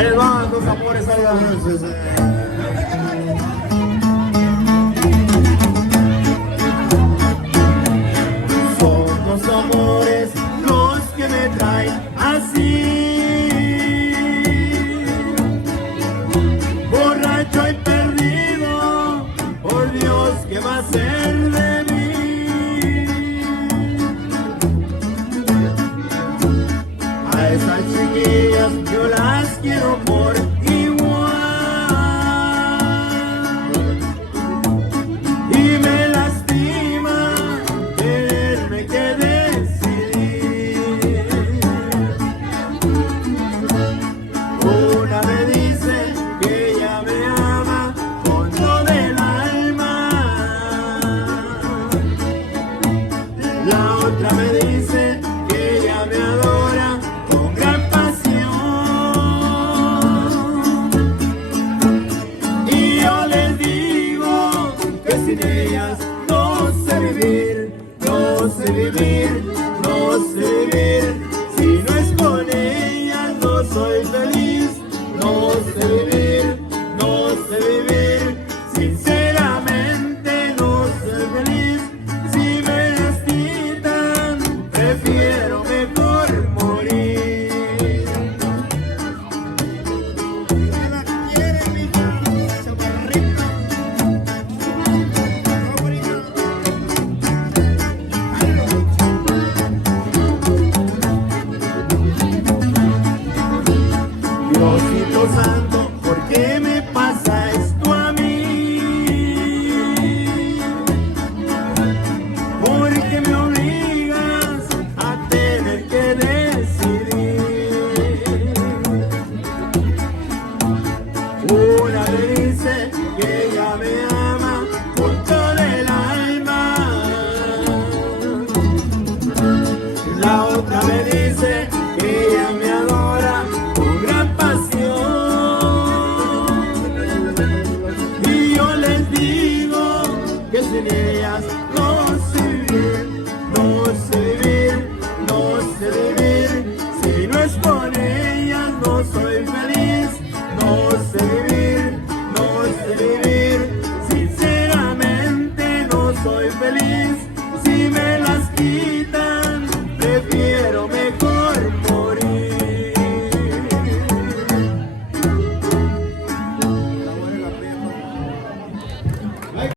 Ahí les van dos amores, ahí van. Son dos amores los que me traen así, borracho y perdido. Por Dios, ¿qué va a ser de mí? A esas chiquillas yo las quiero por igual y me lastima tenerme que decidir. Una me dice que ella me ama con todo el alma, la otra me dice que ella me adora con gran pasión. Y yo les digo que sin ellas no sé vivir, no sé vivir, no sé vivir. Si no es con ellas no soy feliz, no sé vivir, no sé vivir. Sinceramente no soy feliz. Si me lastiman, prefiero mejor morir. La quiere, mija, chaparrita. Diosito santo, ¿por qué me pasa esto a mí? ¿Por qué me obligas a tener que decidir? Una me dice que ella me ama con todo el alma, la otra me dice que ella me adora con gran pasión. Y yo les digo que sin ellas no sé vivir, no sé vivir, no sé vivir. Si no es con ellas no soy feliz, no sé vivir, no sé vivir. Sinceramente no soy feliz. Si me lastiman,